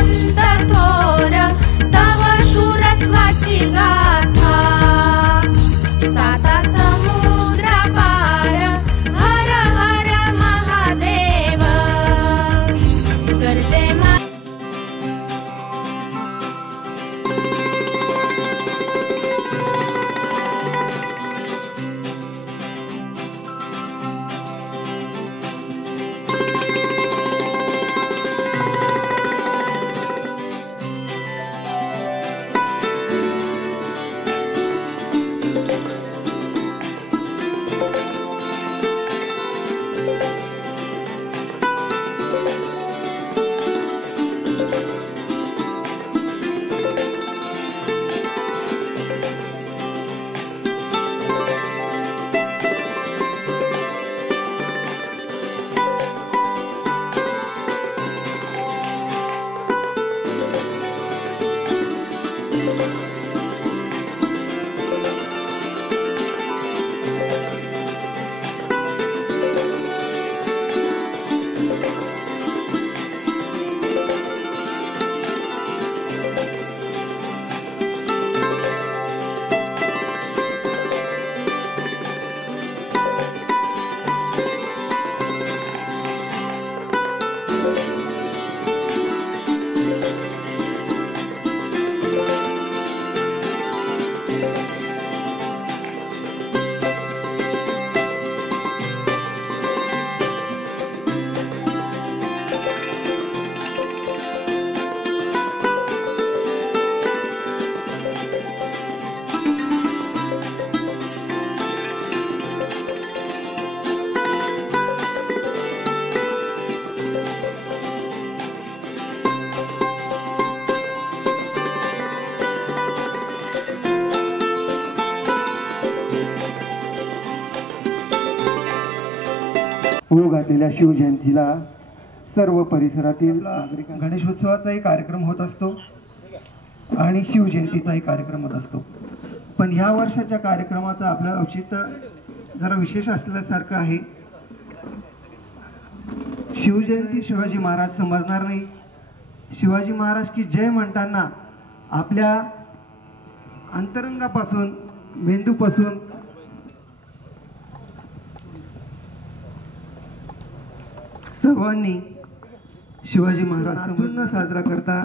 संत थोर तव शूरत्वाची गाथा साता समुद्र पार हर हर महादेव गर्जे होऊ घातलेल्या शिवजयंतीला सर्व परिसरातील गणेशोत्सवाचाही कार्यक्रम होत असतो आणि शिवजयंतीचाही कार्यक्रम होत असतो. पण ह्या वर्षाच्या कार्यक्रमाचं आपलं औचित्य जरा विशेष असल्यासारखं आहे. शिवजयंती शिवाजी महाराज समजणार नाही. शिवाजी महाराज की जय म्हणताना आपल्या अंतरंगापासून मेंदूपासून सर्वांनी शिवाजी महाराज समजून साजरा करता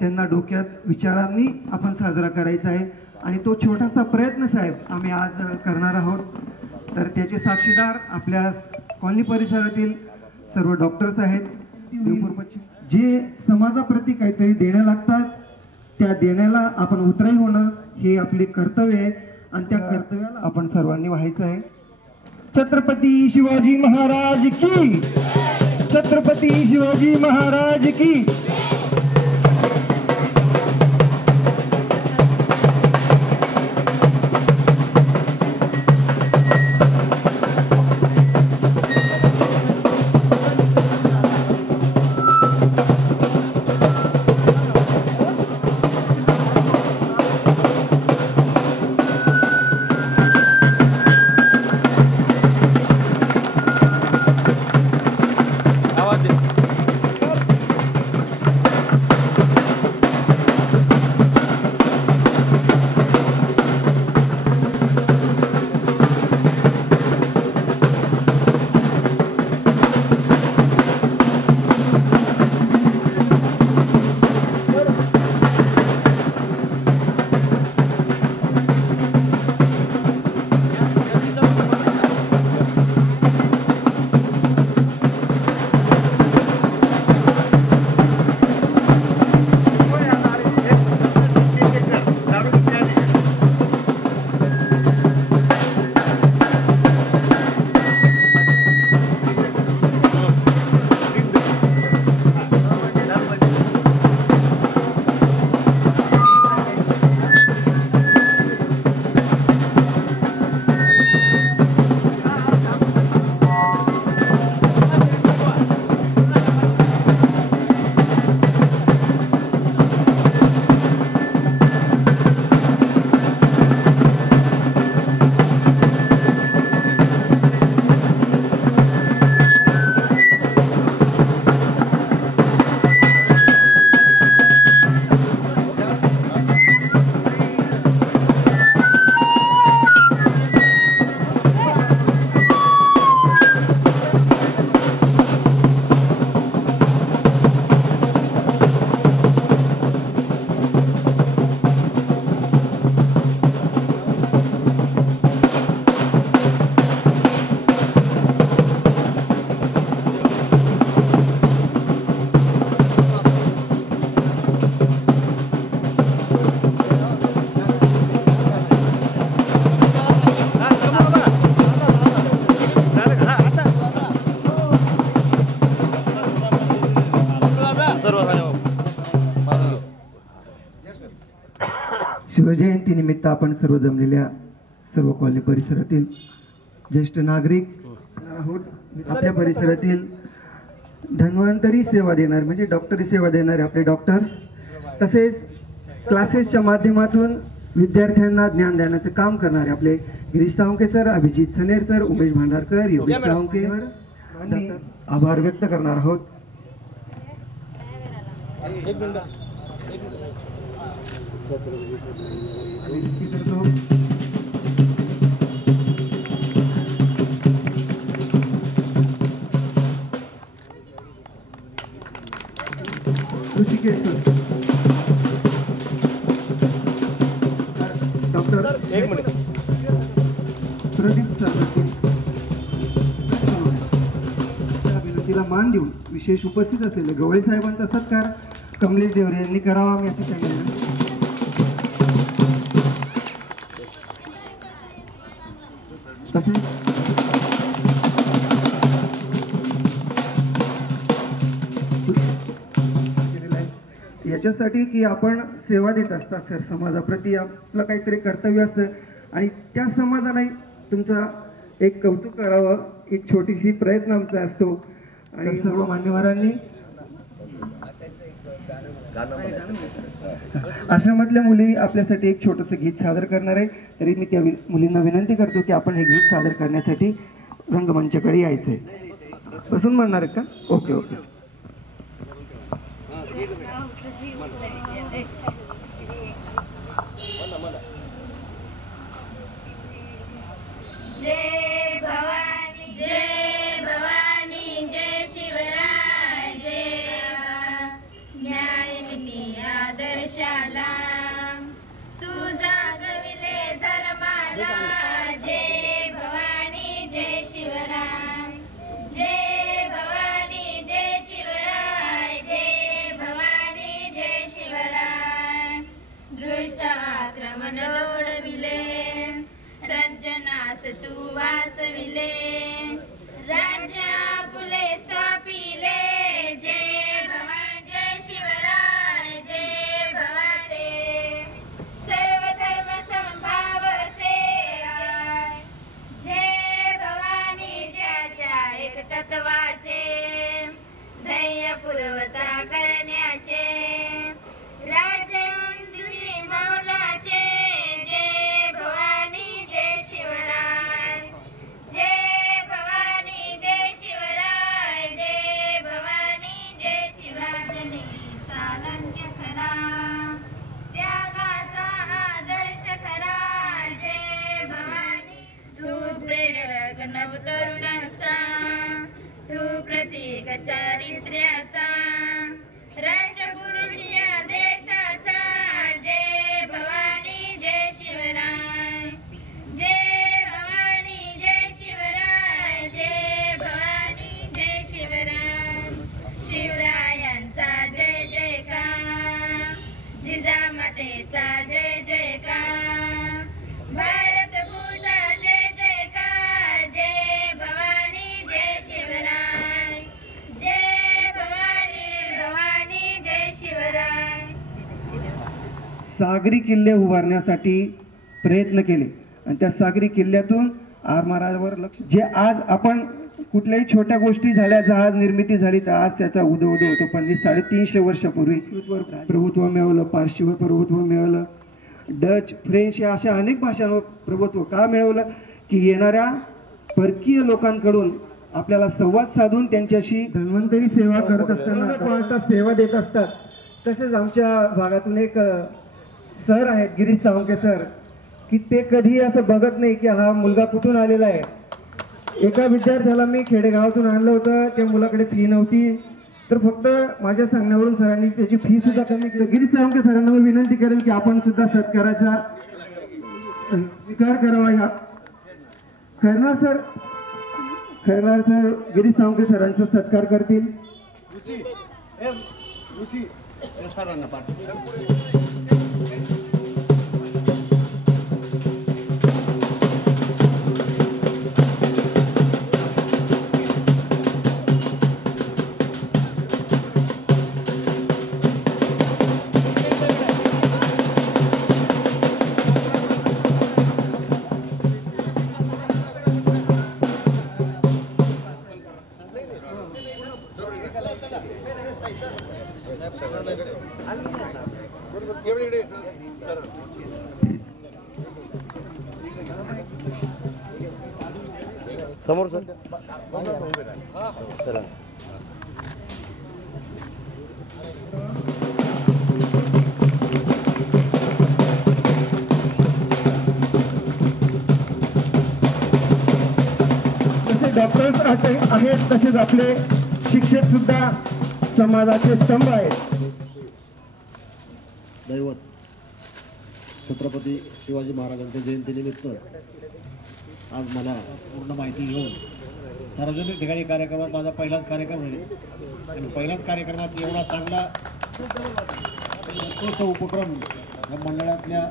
त्यांना डोक्यात विचारांनी आपण साजरा करायचा आहे आणि तो छोटासा प्रयत्न साहेब आम्ही आज करणार आहोत. तर त्याचे साक्षीदार आपल्या कॉलनी परिसरातील सर्व डॉक्टर्स आहेत. जे समाजाप्रती काहीतरी देणं लागतात त्या देण्याला आपण उतराई होणं हे आपले कर्तव्य आहे आणि त्या कर्तव्याला आपण सर्वांनी व्हायचं आहे. छत्रपती शिवाजी महाराज की, छत्रपती शिवाजी महाराज की. शिवजयंतीनिमित्त आपण सर्व जमलेल्या सर्व कॉलनी परिसरातील ज्येष्ठ नागरिक आहोत. आपल्या परिसरातील धन्वंतरी सेवा देणारे म्हणजे डॉक्टरी सेवा देणारे आपले डॉक्टर्स, तसेच क्लासेसच्या माध्यमातून विद्यार्थ्यांना ज्ञान देण्याचं काम करणारे आपले Girish Salunkhe sir, Abhijit snare sir, Umesh Bhandarkar, Yogesh Salunkhe आणि आभार व्यक्त करणार आहोत. ऋषिकेश सर, डॉक्टर एक मिनिट. प्रदीप सर विनंतीला मान देऊन विशेष उपस्थित असलेले गवळे साहेबांचा सत्कार कमलेश देवरे यांनी करावा. मी अशी त्यांनी याच्यासाठी की आपण सेवा देत असतात सर, समाजाप्रती आपलं काहीतरी कर्तव्य असतं आणि त्या समाजालाही तुमचा एक कौतुक करावं, एक छोटीशी प्रयत्न आमचा असतो. आणि सर्व मान्यवरांनी आश्रमातल्या मुली आपल्यासाठी एक छोटंसं गीत सादर करणार आहे. तरी मी त्या मुलींना विनंती करतो की आपण हे गीत सादर करण्यासाठी रंगमंचाकडे यायचंय. बसून म्हणणार आहेत का? Okay okay. जय भवानी जय भवानी जय शिवराय जय न्यायनीती आदर्शाला तू जागविले धर्माला. जय भवानी जय शिवराय जय भवानी जय शिवराय जय भवानी जय शिवराय. दृष्ट आक्रमण लोढविले सज्जनास तू वाचविले. राज्य आपुले स्थापिले. जय भवानी जय शिवराय जय भवानी. सर्व धर्म समभाव असे. जय भवानी ज्याच्या एक तत्वाचे ध्येय पूर्वता करण्याचे. राज्य तुम्ही मौलाचे. जय भवानी जय शिवराय जय भवानी जय शिवराय जय भवानी जय शिवराय. चालन्य खरा त्यागाचा आदर्श खरा. जय भवानी तू प्रेरक नवतरुणांचा. तू प्रतीक चारित्र्याचा. राष्ट्रपुरुष या देशाचा. जय भवानी जय शिवराय जय भवानी जय शिवराय जय भवानी जय शिवराय. शिवरायांचा जय जयकार. जिजामातेचा जय जयकार. भारत भूचा जय जयकार. जय भवानी जय शिवराय जय भवानी भवानी जय शिवराय. सागरी किल्ले उभारण्यासाठी प्रयत्न केले आणि त्या सागरी किल्ल्यातून आरमारावर लक्ष, जे आज आपण कुठल्याही छोट्या गोष्टी झाल्या, जहाज निर्मिती झाली तर आज त्याचा उदो होतो. पण 350 वर्षापूर्वी प्रभुत्व मिळवलं, पारशीवर प्रभुत्व मिळवलं, डच, फ्रेंच या अशा अनेक भाषांवर प्रभुत्व का मिळवलं की येणाऱ्या परकीय लोकांकडून आपल्याला संवाद साधून त्यांच्याशी धन्वंतरी सेवा करत असताना सेवा देत असतात. तसेच आमच्या भागातून एक सर आहेत गिरीश साळुंखे सर, की ते कधी असं बघत नाही की हा मुलगा कुठून आलेला आहे. एका विद्यार्थ्याला मी खेडेगावातून आणलं होतं, त्या मुलाकडे फी नव्हती, तर फक्त माझ्या सांगण्यावरून सरांनी त्याची फी सुद्धा कमी केली. गिरीश साळुंखे सरांना मी विनंती करेल की आपण सुद्धा सत्काराचा स्वीकार करावा. या खैरनार सर गिरीश साळुंखे सरांचा सत्कार करतील. समोर सर चला. जसे डॉक्टर्स आहेत तसेच आपले शिक्षक सुद्धा समाजाचे स्तंभ आहेत. दैवत छत्रपती शिवाजी महाराजांच्या जयंतीनिमित्त आज मला पूर्ण माहिती घेऊन सार्वजनिक ठिकाणी कार्यक्रमात माझा पहिलाच कार्यक्रम आहे आणि पहिल्याच कार्यक्रमात एवढा चांगला उत्कृष्ट उपक्रम या मंडळातल्या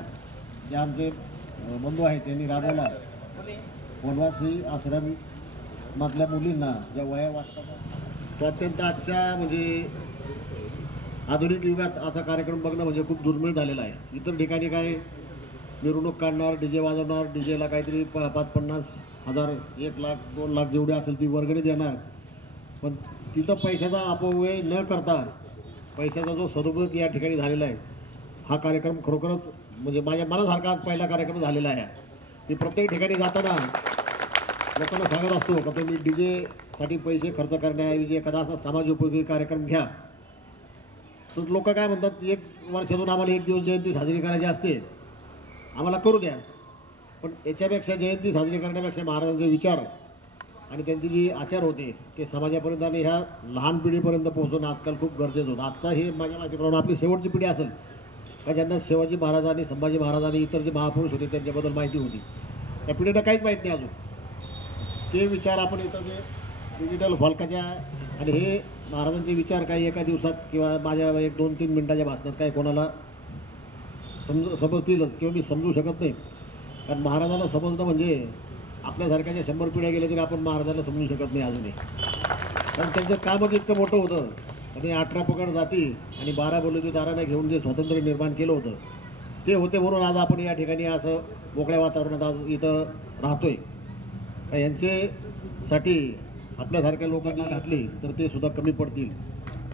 जे आमचे बंधू आहेत त्यांनी राबवला. वनवासी आश्रमातल्या मुलींना ज्या वया वाटतात तो अत्यंत आजच्या म्हणजे आधुनिक युगात असा कार्यक्रम बघणं म्हणजे खूप दुर्मिळ झालेला आहे. इतर ठिकाणी काय मिरवणूक काढणार, डीजे वाजवणार, डीजेला काहीतरी 50,000 1 लाख 2 लाख जेवढे असेल ती वर्गणी देणार, पण तिथं पैशाचा अपव्यय न करता पैशाचा जो सदुपयोग या ठिकाणी झालेला आहे हा कार्यक्रम खरोखरच म्हणजे माझ्या मनासारखा आज पहिला कार्यक्रम झालेला आहे. मी प्रत्येक ठिकाणी जाताना लोकांना सांगत असतो का तुम्ही डीजेसाठी पैसे खर्च करण्याऐवजी एखादा असा समाजोपयोगी कार्यक्रम घ्या. तर लोक काय म्हणतात, 1 वर्षातून आम्हाला 1 दिवस जयंती साजरी करायची असते, आम्हाला करू द्या. पण याच्यापेक्षा जयंती साजरी करण्यापेक्षा महाराजांचे विचार आणि त्यांचे जे आचार होते ते समाजापर्यंत आणि ह्या लहान पिढीपर्यंत पोहोचवणं आजकाल खूप गरजेचं होतं. आत्ता हे माझ्या माहितीप्रमाणे आपली शेवटची पिढी असेल का ज्यांना शिवाजी महाराज आणि संभाजी महाराज आणि इतर जे महापुरुष होते त्यांच्याबद्दल माहिती होती. त्या पिढीला काहीच माहीत नाही अजून. ते विचार आपण इथं जे डिजिटल फलकाच्या आणि हे महाराजांचे विचार काही एका दिवसात किंवा माझ्या 1-2-3 मिनिटाच्या भाषणात काही कोणाला समजतीलच किंवा मी समजू शकत नाही. कारण महाराजांना समजणं म्हणजे आपल्यासारख्या 100 पिढ्या गेल्या तरी आपण महाराजांना समजू शकत नाही अजूनही. कारण त्यांचं कामच इतकं मोठं होतं आणि 18 पकड जाती आणि 12 बलुती दारांना घेऊन जे स्वातंत्र्य निर्माण केलं होतं ते होते म्हणून आज आपण या ठिकाणी असं मोकळ्या वातावरणात आज इथं राहतोय. यांच्यासाठी आपल्यासारख्या लोकांना घातली तर ते सुद्धा कमी पडतील.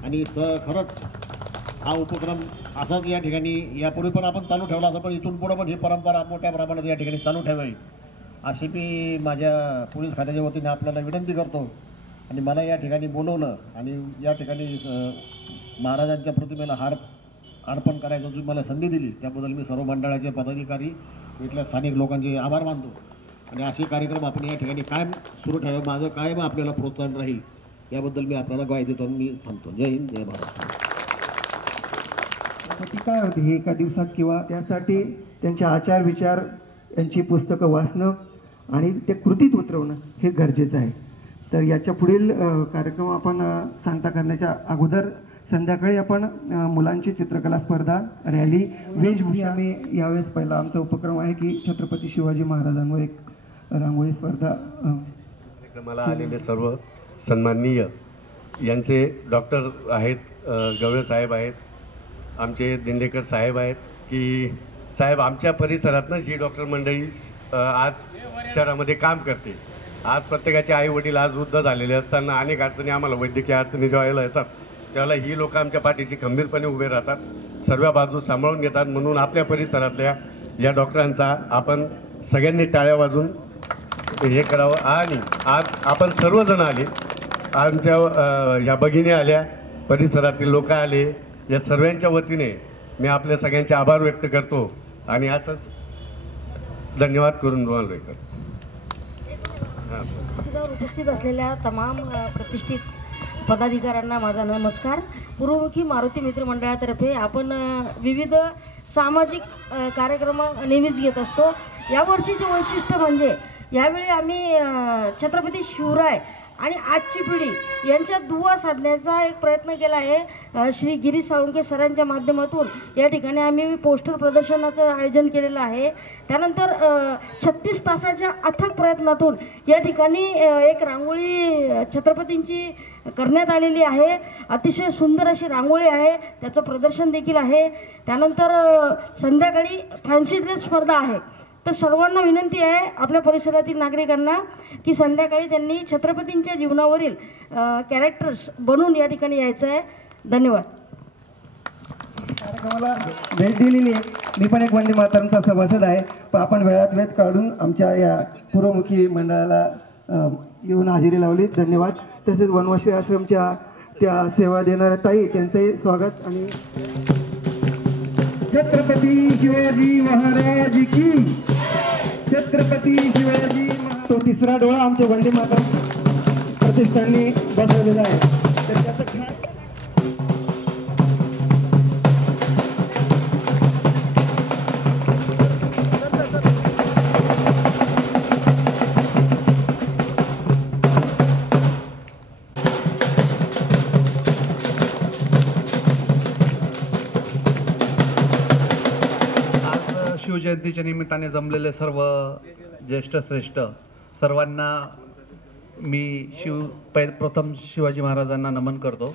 आणि खरंच हा उपक्रम असाच या ठिकाणी यापूर्वी पण आपण चालू ठेवला असं, पण इथून पुढं पण ही परंपरा मोठ्या प्रमाणात या ठिकाणी चालू ठेवावी अशी मी माझ्या पोलीस खात्याच्या वतीने आपल्याला विनंती करतो. आणि मला या ठिकाणी बोलवलं आणि या ठिकाणी महाराजांच्या प्रतिमेला हार अर्पण करायचं जी मला संधी दिली त्याबद्दल मी सर्व मंडळाचे पदाधिकारी इथल्या स्थानिक लोकांचे आभार मानतो. आणि असे कार्यक्रम आपण या ठिकाणी कायम सुरू ठेवा, माझं कायम आपल्याला प्रोत्साहन राहील याबद्दल मी आपल्याला ग्वाही देतो आणि मी थांबतो. जय हिंद, जय महाराष्ट्र. ती काय होती हे एका दिवसात किंवा त्यासाठी त्यांचे आचार विचार यांची पुस्तकं वाचणं आणि ते कृतीत उतरवणं हे गरजेचं आहे. तर याच्या पुढील कार्यक्रम आपण सांगता करण्याच्या अगोदर संध्याकाळी आपण मुलांची चित्रकला स्पर्धा, रॅली, वेशभूषा. आम्ही यावेळेस पहिला आमचा उपक्रम आहे की छत्रपती शिवाजी महाराजांवर एक रांगोळी स्पर्धा. कार्यक्रमाला आलेले सर्व सन्माननीय यांचे डॉक्टर आहेत, गवळे साहेब आहेत, आमचे दिंडेकर साहेब आहेत की साहेब आमच्या परिसरातनंच ही डॉक्टर मंडळी आज शहरामध्ये काम करते. आज प्रत्येकाचे आई वडील आज वृद्ध झालेले असताना अनेक अडचणी आम्हाला वैद्यकीय अडचणी जेव्हा येतात त्यावेळेला ही लोक आमच्या पाठीशी खंबीरपणे उभे राहतात, सर्व बाजू सांभाळून घेतात. म्हणून आपल्या परिसरातल्या या डॉक्टरांचा आपण सगळ्यांनी टाळ्या वाजून हे करावं. आणि आज आपण सर्वजण आले, आमच्या ह्या भगिनी आल्या, परिसरातील लोक आले, या सर्वांच्या वतीने मी आपल्या सगळ्यांचे आभार व्यक्त करतो आणि असंच धन्यवाद करून करतो. तिथं उपस्थित असलेल्या तमाम प्रतिष्ठित पदाधिकाऱ्यांना माझा नमस्कार. पूर्वमुखी मारुती मित्र मंडळातर्फे आपण विविध सामाजिक कार्यक्रम नेहमीच घेत असतो. यावर्षीचे वैशिष्ट्य म्हणजे यावेळी आम्ही छत्रपती शिवराय आणि आजची पिढी यांच्यात दुवा साधण्याचा एक प्रयत्न केला आहे. श्री गिरीश साळुंखे सरांच्या माध्यमातून या ठिकाणी आम्ही पोस्टर प्रदर्शनाचं आयोजन केलेलं आहे. त्यानंतर 36 तासाच्या अथक प्रयत्नातून या ठिकाणी एक रांगोळी छत्रपतींची करण्यात आलेली आहे. अतिशय सुंदर अशी रांगोळी आहे, त्याचं प्रदर्शन देखील आहे. त्यानंतर संध्याकाळी फॅन्सी ड्रेस स्पर्धा आहे. तर सर्वांना विनंती आहे आपल्या परिसरातील नागरिकांना की संध्याकाळी त्यांनी छत्रपतींच्या जीवनावरील कॅरेक्टर्स बनवून या ठिकाणी यायचं आहे. धन्यवाद. कार्यक्रमाला भेट दिलेली आहे. मी पण एक वंदे मातरमचा सभासद आहे, पण आपण वेळात वेळ काढून आमच्या या पूर्वमुखी मंडळाला येऊन हजेरी लावली. धन्यवाद. तसेच वनवासी आश्रमच्या त्या सेवा देणाऱ्या ताई त्यांचंही स्वागत. आणि छत्रपती शिवाजी महाराज की, छत्रपती शिवाजी तो तिसरा डोळा आमच्या वंदे मातरम प्रतिष्ठानने बसवलेला आहे. तर त्याचं शिवजयंतीच्या निमित्ताने जमलेले सर्व ज्येष्ठ श्रेष्ठ सर्वांना मी प्रथम शिवाजी महाराजांना नमन करतो.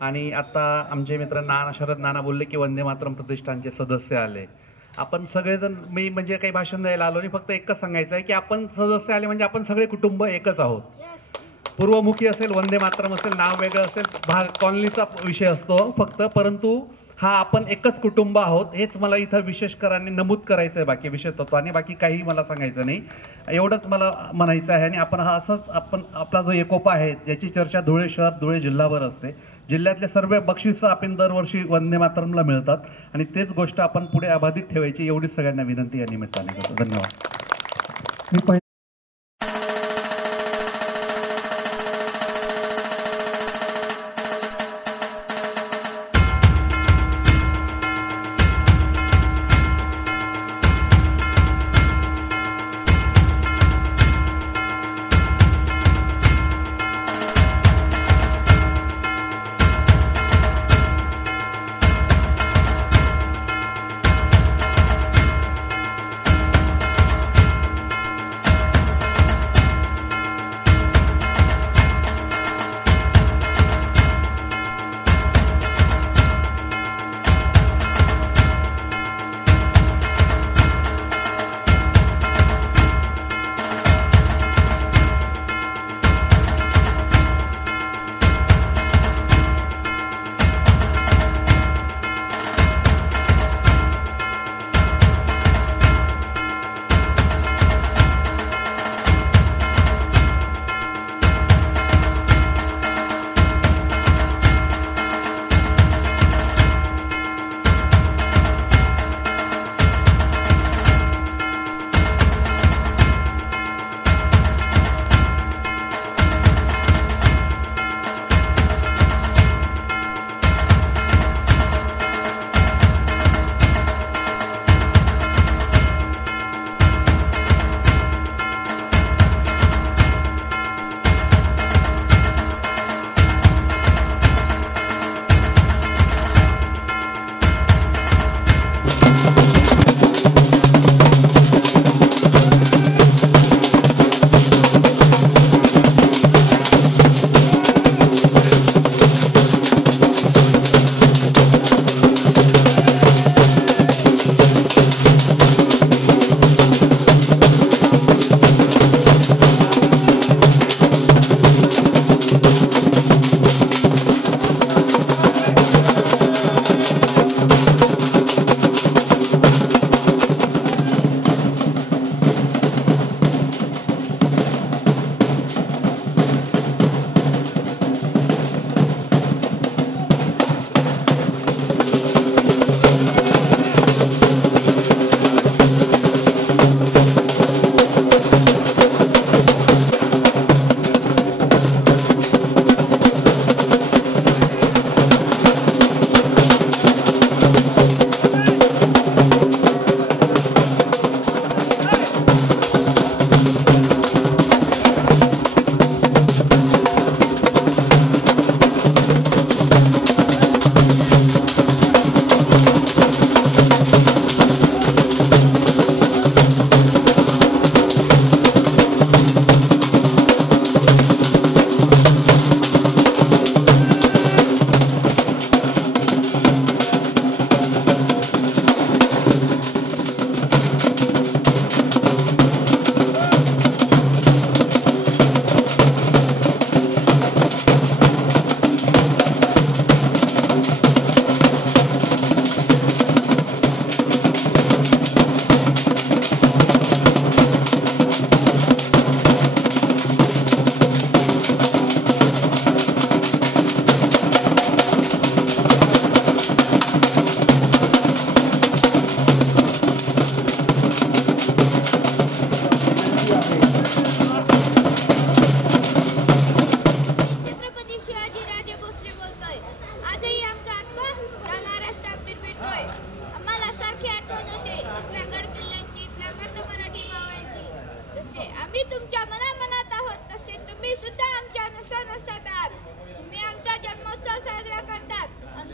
आणि आता आमचे मित्र शरद नाना बोलले की वंदे मातरम प्रतिष्ठानचे सदस्य आले. आपण सगळेजण, मी म्हणजे काही भाषण द्यायला आलो नाही, फक्त एकच सांगायचं आहे की आपण सदस्य आले म्हणजे आपण सगळे कुटुंब एकच आहोत. पूर्वमुखी असेल, वंदे मातरम असेल, नाव वेगळं असेल, कॉलनीचा विषय असतो फक्त, परंतु हा आपण एकच कुटुंब आहोत हेच मला इथं विशेषकरांनी नमूद करायचं आहे. बाकी विषय तत्वाने बाकी काही मला सांगायचं नाही, एवढंच मला म्हणायचं आहे. आणि आपण असंच आपला जो एकोपा आहे याची चर्चा धुळे शहर, धुळे जिल्हाभर असते. जिल्ह्यातले सर्व बक्षिसं आपण दरवर्षी वंदे मातरमला मिळतात आणि तेच गोष्ट आपण पुढे अबाधित ठेवायची एवढीच सगळ्यांना विनंती या निमित्ताने करतो. धन्यवाद.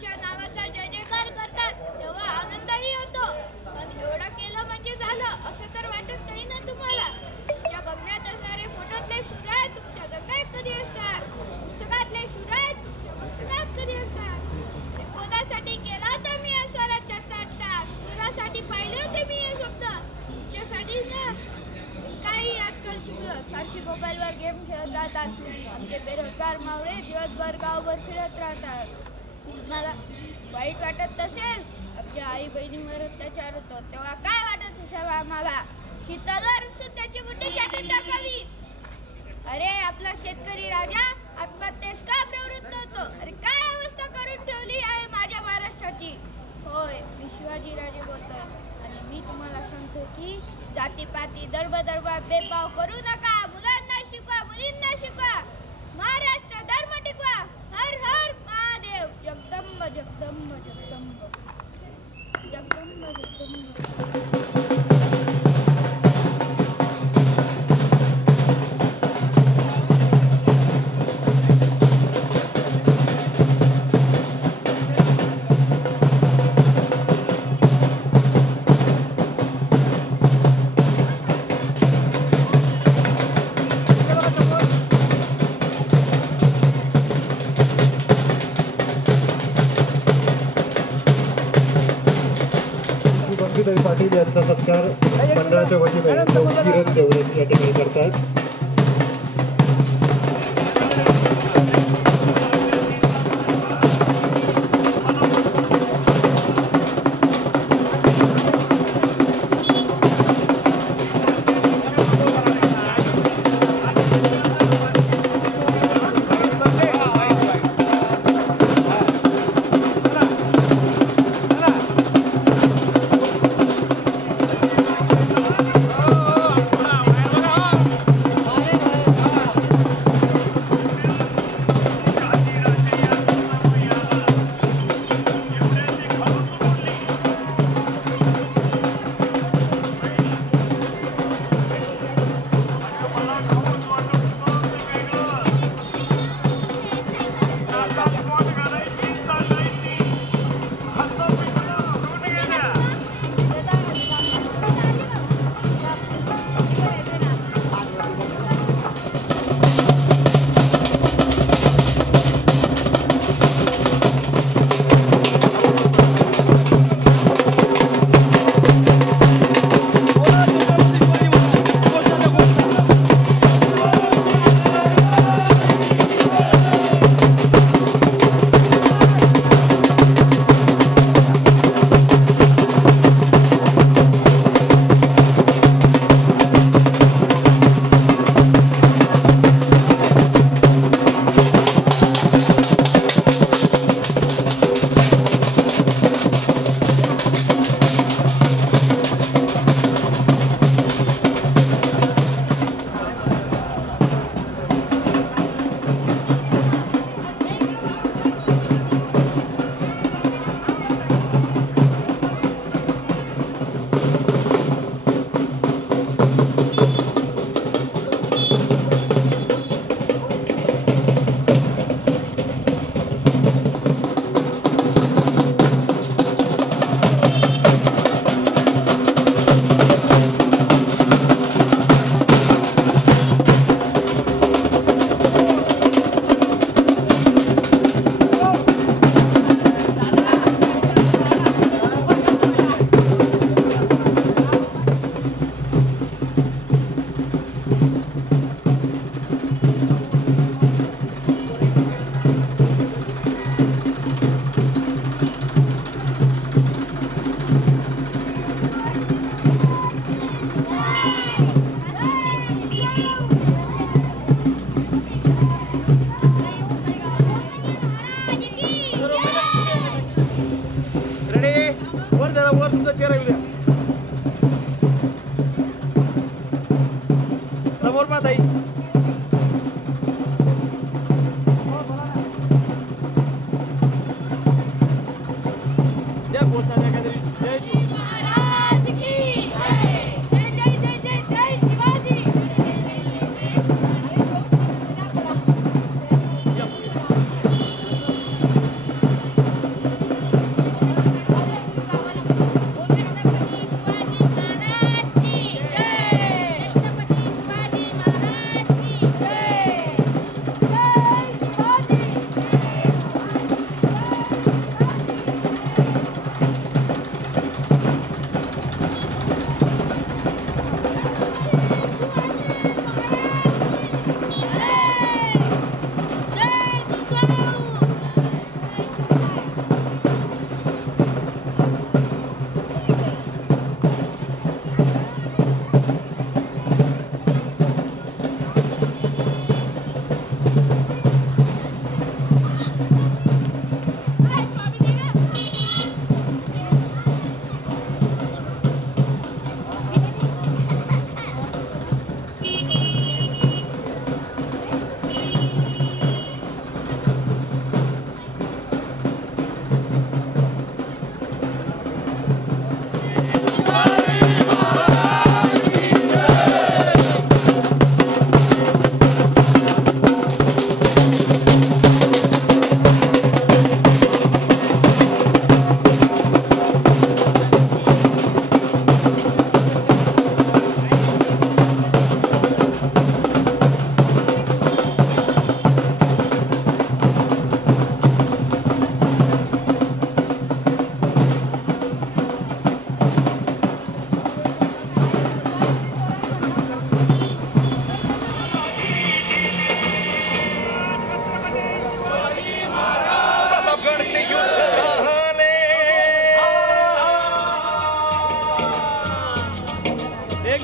तुमच्या नावाचा जय जयकार करतात तेव्हा आनंदही होतो. पण एवढं केलं म्हणजे झालं असं तर वाटत नाही ना तुम्हाला? तुमच्या बघण्यात असणारे फोटोतले शुराय तुमच्या जगण्यात कधी असतात? पुस्तकातले शुराय तुमच्या पुस्तकात कधी असतात? कोणासाठी केला तर मी या स्वराज्याचा तास, कोणासाठी पाहिले होते मी हे शब्द? तुमच्यासाठी ना. काही आजकालची मुलं सारखी मोबाईलवर गेम खेळत राहतात. आमचे बेरोजगार मावळे दिवसभर गावभर फिरत राहतात. मला वाईट वाटत असेल, आमच्या आई बहिणीवर अत्याचार होतो तेव्हा काय वाटत असेल आम्हाला? ही तलवार उचलून त्याची गुड्डी छाटून टाकावी. अरे आपला शेतकरी राजा आत्महत्येस का प्रवृत्त होतो? अरे काय अवस्था करून ठेवली आहे माझ्या महाराष्ट्राची. होय, मी शिवाजी राजे बोलतोय आणि मी तुम्हाला सांगतो की जातीपाती धर्म भेदभाव करू नका. मुलांना शिकवा, मुलींना शिकवा. महाराष्ट्र धर्म टिकवा. हर हर महादेव. जगदंब जगदंब जगदंब जगदंब जगदंब. पाटील यांचा सत्कार मंडळाच्या वतीने किरण देवरे या ठिकाणी करतात.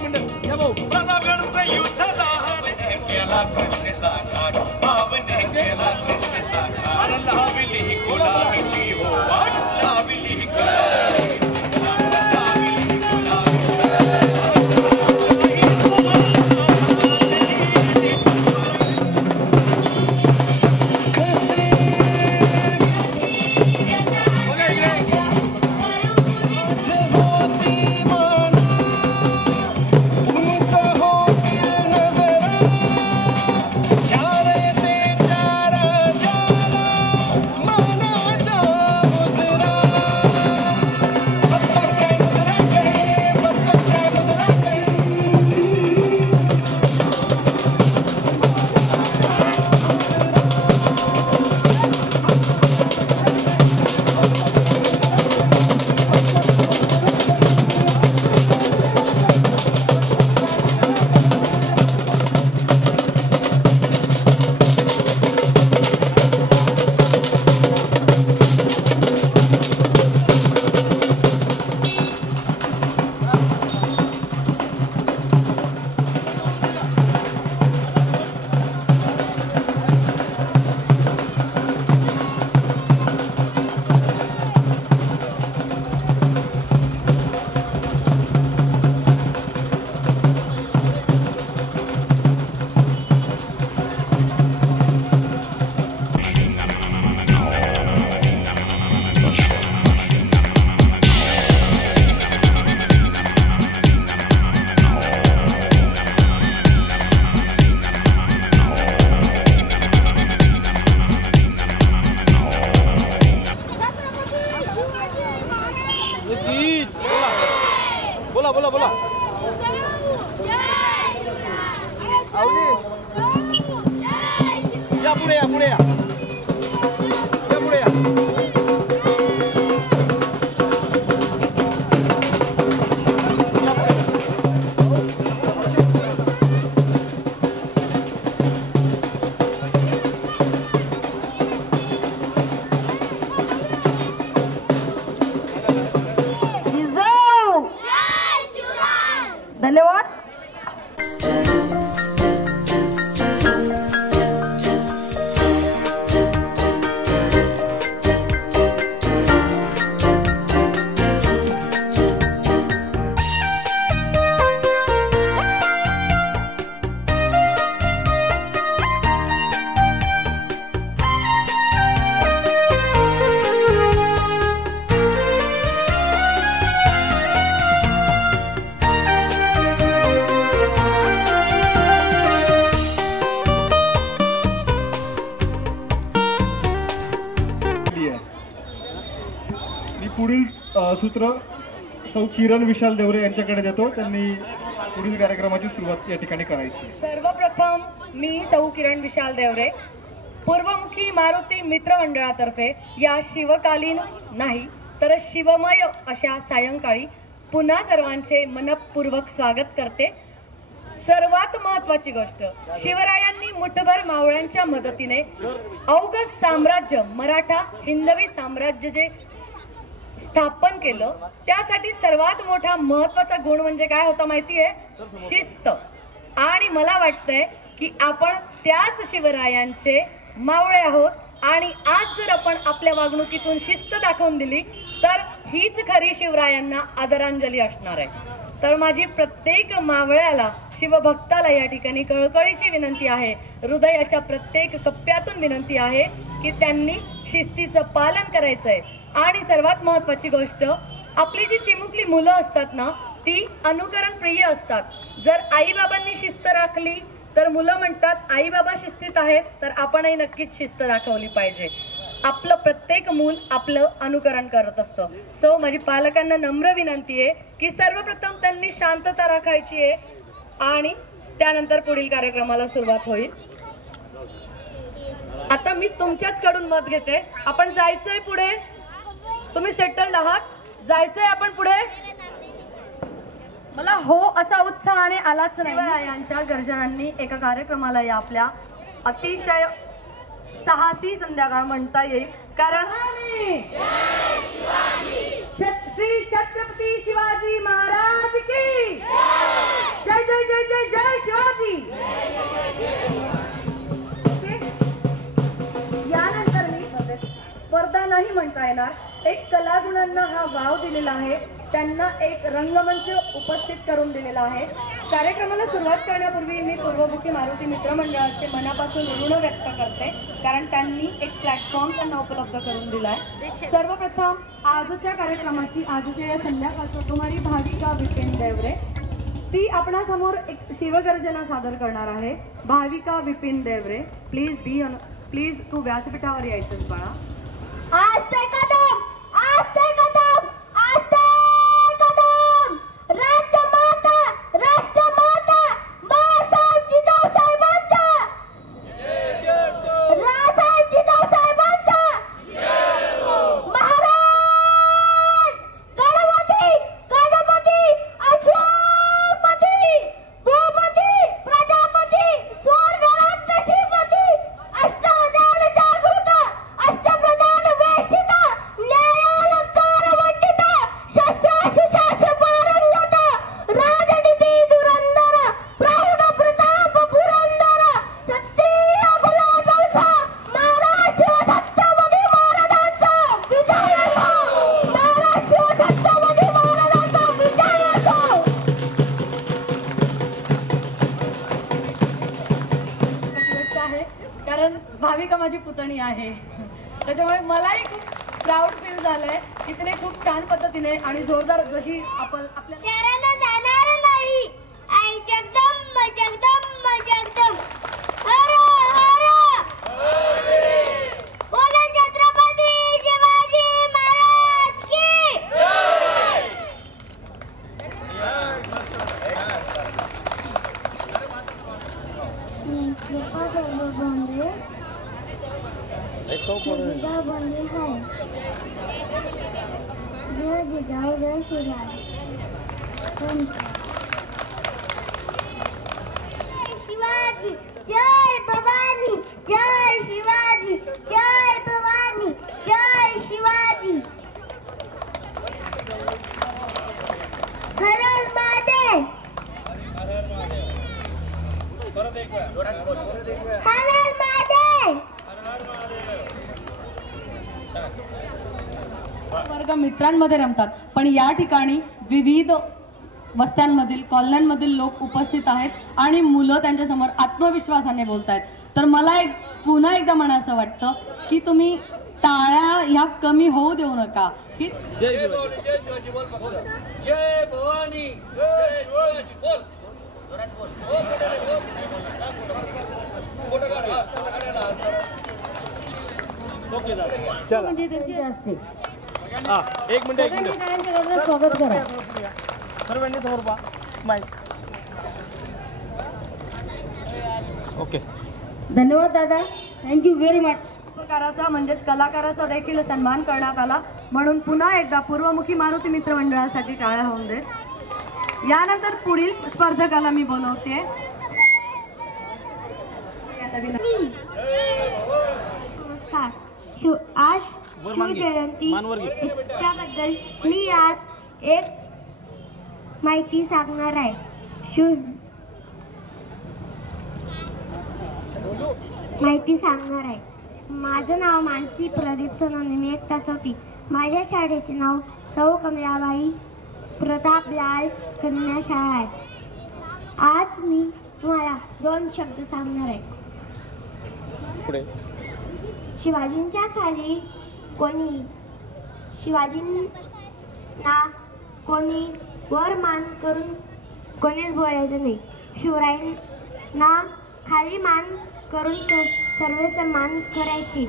प्रतापगडचं युद्ध लहान केला कृष्णेचा घाट भावने केला कृष्णेचा घाट लावली ही गुलाबीची हो वाट लावली ही धन्यवाद. पुढील सूत्र सौ किरण विशाल देवरे यांच्याकडे देतो. त्यांनी पुढील कार्यक्रमाची सुरुवात या ठिकाणी करायची. सर्वप्रथम मी सौ किरण विशाल देवरे पूर्वमुखी मारुती मित्रमंडळातर्फे या शिवकालीन नाही तर शिवमय अशा सायंकाळी पुन्हा सर्वांचे मनपूर्वक स्वागत करते. सर्वात महत्त्वाची गोष्ट, शिवरायांनी मुठभर मावळ्यांच्या मदतीने अवघ साम्राज्य मराठा हिंदवी साम्राज्य जे स्थापन केलं, त्यासाठी सर्वात मोठा महत्त्वाचा गुण म्हणजे काय होता माहितीये? शिस्त. आणि मला वाटतंय की आपण त्याच शिवरायांचे मावळे आहोत आणि आज जर आपण आपल्या वागणुकीतून शिस्त दाखवून दिली तर हीच खरी शिवरायांना आदरांजली असणार आहे. तर माझी प्रत्येक मावळ्याला, शिवभक्ताला या ठिकाणी कळकळीची विनंती आहे, हृदयाच्या प्रत्येक कप्प्यातून विनंती आहे की त्यांनी शिस्तीचं पालन करायचंय. आणि सर्वात महत्त्वाची गोष्ट, आपली जी चिमुकली मुलं असतात ना, ती अनुकरण प्रिय असतात. जर आईबाबांनी शिस्त राखली तर मुलं म्हणतात आई बाबा शिस्तीत आहेत तर आपणही नक्कीच शिस्त दाखवली पाहिजे. आपलं प्रत्येक मूल आपलं अनुकरण करत असतं. सो माझी पालकांना नम्र विनंती आहे की सर्वप्रथम त्यांनी शांतता राखायची आहे आणि त्यानंतर पुढील कार्यक्रमाला सुरुवात होईल. आता मी तुमच्याच कडून मत घेते. आपण जायचंय पुढे, तुम्ही सेटल्ड आहात, जायचंय आपण पुढे. मला हो असा उत्साहाने आलाच नाही. शिवरायांच्या गर्जनांनी एका कार्यक्रमाला या आपल्या अतिशय साहसी संध्याकाळ म्हणता येईल. कारण श्री छत्रपती शिवाजी महाराज की त्यांना एक रंगमंच उपस्थित करून दिलेला आहे. कार्यक्रमाला सुरुवात करण्यापूर्वी मी पूर्वमुखी मारुती मित्रमंडळाचे मनापासून ऋण व्यक्त करते, कारण त्यांनी एक प्लॅटफॉर्म त्यांना उपलब्ध करून दिला आहे. सर्वप्रथम आजच्या कार्यक्रमाची आजच्या या संध्याकाळची कुमारी भाविका विपिन देवरे, ती आपणासमोर एक शिवगर्जना सादर करणार आहे. भाविका विपिन देवरे, प्लीज तू व्यासपीठावर यायचंच बाळा. आस्ते कदम, आस्ते कदम, आस्ते कदम. राष्ट्रमाता, राष्ट्रमाता बाळासाहेब जिजाऊ साहेबांचा, रावसाहेब जिजाऊ साहेबांचा महाराज. गणपती, गणपती, अश्वपती, भूपती, प्रजापती, स्वर्गराज्य श्रीपती, अष्टवधान जागृत, अष्टप्रधान वेशित, न्यायालंकार मंडित, शस्त्रास्त्र शास्त्र पारंगत, राजनीती धुरंधर, प्रौढ प्रताप पुरंदर, क्षत्रिय कुलवंश, महाराज शिवछत्रपती महाराजांचा विजय असो. महाराज शिवछत्रपती महाराजांचा विजय असो. गोष्ट आहे, कारण भाविका माझी पुतणी आहे, त्याच्यामुळे मलाही खूप प्राऊड फील झालंय की तिने खूप छान पद्धतीने आणि जोरदार जशी आपण आपल्या शरण जाणार नाही. आई जगदंब, जगदंब, जगदंब. हर हर बोला छत्रपती शिवाजी महाराज की. शिवाजी, जय भवानी, जय शिवाजी, जय भवानी, जय शिवाजी. हर हर महादेव, हर हर महादेव. वर्ग मित्रांमध्ये रमतात, पण या ठिकाणी विविध वस्त्यांमधील कॉलन्यांमधील लोक उपस्थित आहेत आणि मुलं त्यांच्यासमोर आत्मविश्वासाने बोलत आहेत. तर मला पुन्हा एकदा म्हणायचं वाटतं की तुम्ही टाळ्या ह्या कमी होऊ देऊ नका. की स्वागत करा. ओके, धन्यवाद दादा, थँक्यू व्हेरी मच. कलाकाराचा म्हणजेच कलाकाराचा देखील सन्मान करण्यात आला, म्हणून पुन्हा एकदा पूर्वमुखी मारुती मित्र मंडळासाठी टाळ्या होऊन देत. यानंतर पुढील स्पर्धकाला मी बोलवते. आज शिवजयंतीच्याबद्दल मी आज एक माहिती सांगणार आहे. माझं नाव मानसी प्रदीप सोनवणे, मी एकटाच होती. माझ्या शाळेचे नाव सौ कमलाबाई प्रतापलाल कन्या शाळा आहे. आज मी तुम्हाला 2 शब्द सांगणार आहे. शिवाजींच्या खाली शिवाजींना कोणी वर मान करून कोणीच बोलायचं नाही. शिवरायांना खाली मान करून सर्व सन्मान करायचे.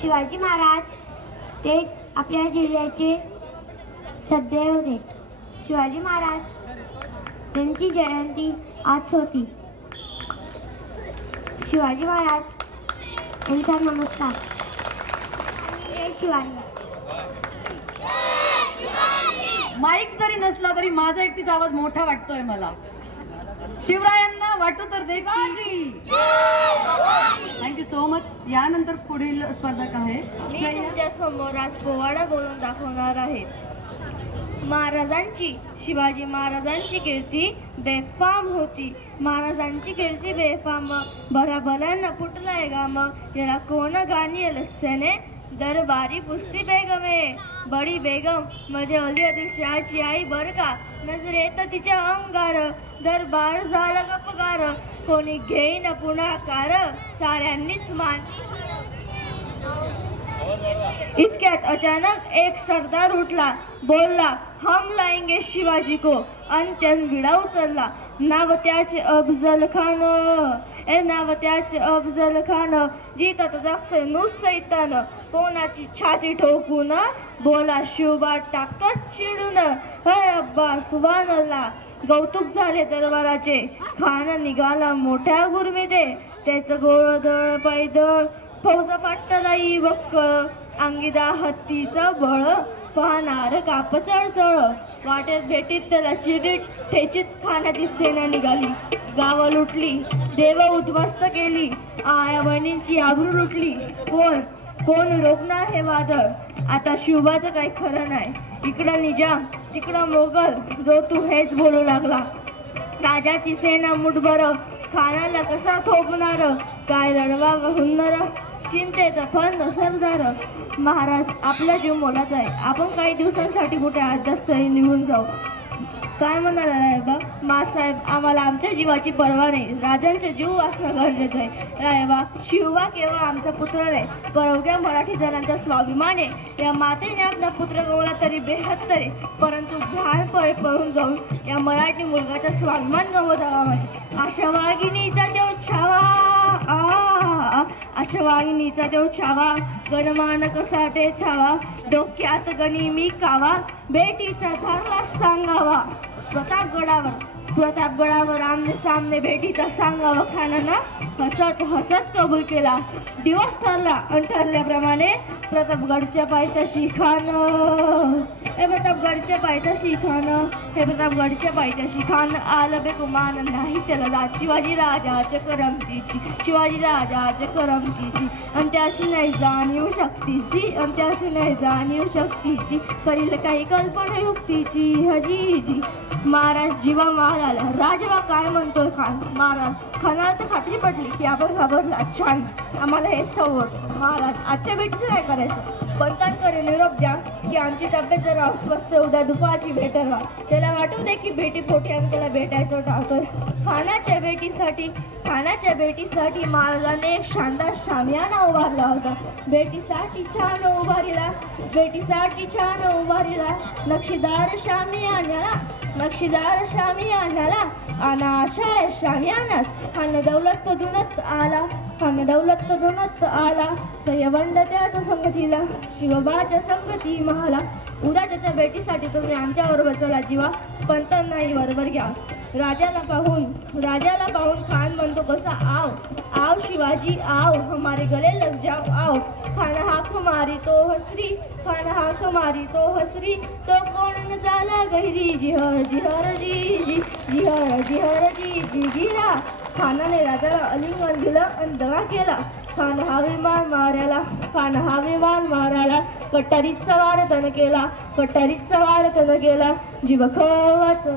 शिवाजी महाराज ते आपल्या जिल्ह्याचे सदैव होते. शिवाजी महाराज त्यांची जयंती आज होती. शिवाजी महाराज यांचा नमस्कार. जय शिवाजी. माईक जरी नसला तरी माझा एकटीचा आवाज मोठा वाटतोय मला. शिवरायांना वाटू तर दे. Thank you so much. यानंतर पुढील स्पर्धक आहे. मी तुमच्या समोर आज पोवाडा बोलून दाखवणार आहे. महाराजांची, शिवाजी महाराजांची कीर्ती बेफाम होती. महाराजांची कीर्ती बेफाम, भराभरानं फुटलाय गाम. याला कोण गाणी लस्याने दरबारी पुस्ती बेगम आहे. बडी बेगम म्हणजे अली आदिलशहाची आई बर का. नजरेत तिच्या अंगार दरबार झाला गपगार. कोणी घेईन पुढाकार साऱ्यांनीच मान. इतक्यात अचानक एक सरदार उठला, बोलला हम लाएंगे शिवाजी को. अंचन भिडा उचलला. नाव त्याचे अफजल खान. नाव त्याचे अफजल खान. जिथत जगते नुसैतान. कोणाची छाती ठोकून बोला शिवबा टाकत चिडून. हय अब्बा सुभानअल्लाह. कौतुक झाले दरबाराचे. खान निघाला मोठ्या गुरमीदे. त्याचं गोळदळ पैदळ फौज पाटलाई बक्कळ. अंगिदा हत्तीचा बळ पाहणार काप चळचळ. वाटेत भेटीत त्याला चिडीत ठेचीत खानाची सेना निघाली. गावं लुटली, देव उद्ध्वस्त केली. आया बहिणींची आबरू लुटली. कोण रोखणार हे वादळ. आता शिवबाचं काही खरं नाही. इकडं निजाम तिकडं मोगल. जो तू हेच बोलू लागला. राजाची सेना मुठभर खानाला कसा थोपणार. काय लढवा हुन्नर. चिंतेचा फन सरदार. महाराज आपला जीव मोलाचा आहे. आपण काही दिवसांसाठी कुठे आजच निघून जाऊ. काय म्हणाला रायबा. मासाहेब आम्हाला आमच्या जीवाची पर्वा नाही. राजांचा जीव असणं गरजेचं आहे. रायबा शिवबा केवळ आमचा पुत्र नाही, परवड्या मराठी जणांचा स्वाभिमान आहे. या मातेने आपला पुत्र गवला तरी बेहत्तर आहे, परंतु भार पळून जाऊन या मराठी मुलगाचा स्वाभिमान गवतावा नाही. अशा वाघिणीचा देव छावा. अशा वाघिणीचा देव छावा. गणमान कसा ते छावा. डोक्यात गणी मी कावा. बेटीचा धारला सांगावा. प्रतापगडावर आमने सामने भेटीचा सांगावा. खानानं हसत कबूल केला. दिवस ठरला आणि ठरल्याप्रमाणे प्रतापगडच्या पायथ्याशी खान. प्रतापगडच्या पायथ्याशी खान आलं बेगुमान नाही त्याला लाज. शिवाजी राजाच्या करमतीची अंत्याशी नाही जाणीव शक्तीची. करील काही कल्पना युक्तीची हजीजी. महाराज जीवा माराला. राजवा काय म्हणतोय खान. महाराज खानाला तर खात्री पडली की आपण घाबरला. छान आम्हाला हेच सवड. महाराज आजच्या भेटीचं काय करायचं. पंतांकडे निरोप द्या की आमची तब्येत जरा अस्वस्थ. उद्या दुपारची भेटायला त्याला वाटू दे की भेटीपोटी आम्ही त्याला भेटायचं टाकतोय. खानाच्या भेटीसाठी महाराजांनी एक शानदार शामियाना उभारला होता. भेटीसाठी छान उभारीला नक्षीदार शामियानाला अनाशय शामियानात. खान दौलत धुनत आला. सयवंड त्याच्या संगतीला शिवबाच्या संगती महाला. उद्या त्याच्या भेटीसाठी तुम्ही आमच्या बरोबर चला जीवा. पंतांनाही बरोबर घ्या. राजाला पाहून खान म्हणतो कसा आव शिवाजी आव. हमारे गले लग जाओ आव. खान हाक मारी तो हसरी. तो कोण न झाला गहिरी. जिहर जिहरा. खानाने राजाला अलिंगन दिलं आणि दगा केला. खान हा विमान मारायला कट्टारीत सवार तन केला. जीव खवाचा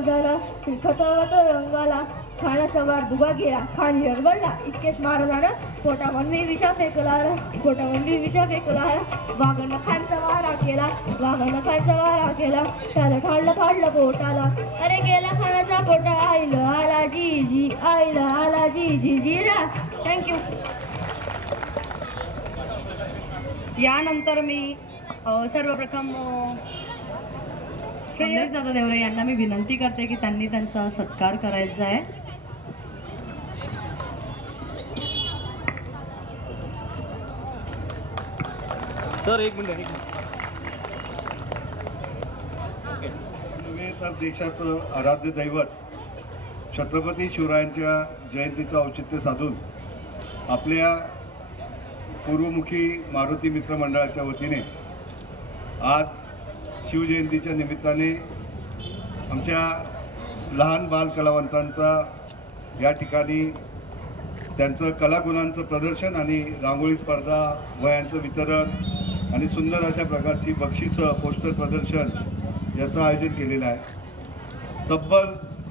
झाला. खतवत रंगाला. खानाचा वार दुगा गेला. खान हिरवळला. इतकेच महाराजानं पोटावंडी विषा फेकला. वाघन खानचा वारा केला. त्याला ठाडलं पोटाला. अरे गेला खानाचा पोटा. आला जी जिरा. थँक्यू. यानंतर मी सर्वप्रथम श्रेयस दादा देवरे यांना मी विनंती करते की त्यांनी त्यांचा सत्कार करायचा आहे. सर एक मिनिट. नव्हे तर देशाचं आराध्य दैवत छत्रपती शिवरायांच्या जयंतीचं औचित्य साधून आपल्या पूर्वमुखी मारुती मित्र मंडळाच्या वतीने आज शिवजयंतीच्या निमित्ताने आमच्या लहान बाल कलावंतांचा या ठिकाणी त्यांचं कलागुणांचं प्रदर्शन आणि रांगोळी स्पर्धा, वह्यांचं वितरण आणि सुंदर अशा प्रकारची बक्षिसं, पोस्टर प्रदर्शन याचं आयोजन केलेलं आहे. तब्बल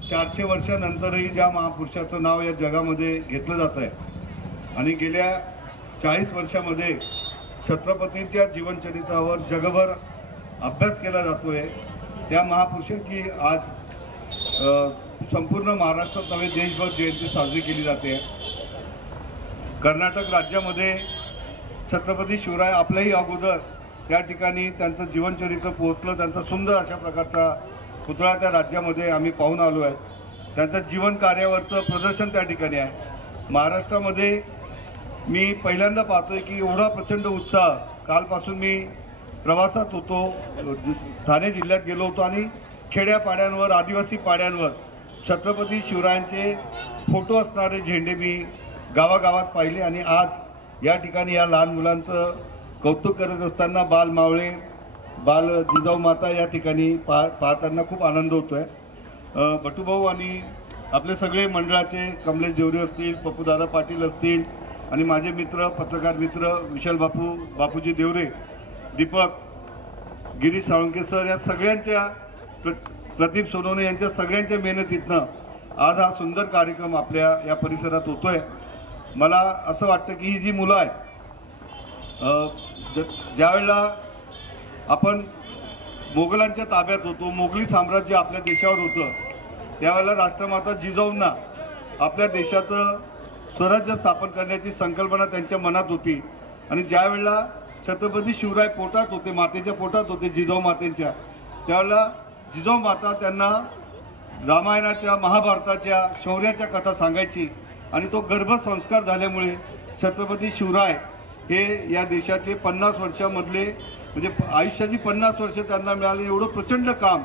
400 वर्षानंतरही ज्या महापुरुषाचं नाव या जगामध्ये घेतलं जात आहे आणि गेल्या 40 वर्षामध्ये छत्रपतींच्या जीवनचरित्रावर जगभर अभ्यास केला जातोय, त्या महापुरुषाची आज संपूर्ण महाराष्ट्रात नव्हे देशभर जयंती साजरी केली जाते. कर्नाटक राज्यामध्ये छत्रपती शिवराय आपल्याही अगोदर त्या ठिकाणी त्यांचं जीवनचरित्र पोहोचलं. त्यांचा सुंदर अशा प्रकारचा पुतळा त्या राज्यामध्ये आम्ही पाहून आलो आहे. त्यांचं जीवन कार्यावरचं प्रदर्शन त्या ठिकाणी आहे. महाराष्ट्रामध्ये मी पहिल्यांदा पाहतोय की एवढा प्रचंड उत्साह. कालपासून मी प्रवासात होतो, ठाणे जिल्ह्यात गेलो होतो आणि खेड्यापाड्यांवर, आदिवासी पाड्यांवर छत्रपती शिवरायांचे फोटो असणारे झेंडे मी गावागावात पाहिले. आणि आज या ठिकाणी या लहान मुलांचं कौतुक करत असताना बाल मावळे, बाल जिजाऊ माता या ठिकाणी पाहताना खूप आनंद होतो आहे. बटूभाऊ आणि आपले सगळे मंडळाचे कमलेश देवरे असतील, पप्पूदादा पाटील असतील आणि माझे मित्र, पत्रकार मित्र विशाल बापूजी देवरे, दीपक, गिरीश साळुंके सर, या सगळ्यांच्या, प्रदीप सोनवणे यांच्या सगळ्यांच्या मेहनतीतनं आज हा सुंदर कार्यक्रम आपल्या या परिसरात होतोय. मला असं वाटतं की ही जी मुलं आहेत, ज्यावेळेला आपण मोगलांच्या ताब्यात होतो, मोगली साम्राज्य आपल्या देशावर होतं, त्यावेळेला राष्ट्रमाता जिजाऊंना आपल्या देशाचं स्वराज्य स्थापन करण्याची संकल्पना त्यांच्या मनात होती. आणि ज्यावेळेला छत्रपती शिवराय पोटात होते, मातेच्या पोटात होते, जिजाऊ मातेच्या, त्यावेळेला जिजाऊ माता त्यांना रामायणाच्या, महाभारताच्या, शौर्याच्या कथा सांगायची. आणि तो गर्भसंस्कार झाल्यामुळे छत्रपती शिवराय हे या देशाचे 50 वर्षामधले, म्हणजे आयुष्याची 50 वर्ष त्यांना मिळाली. एवढं प्रचंड काम,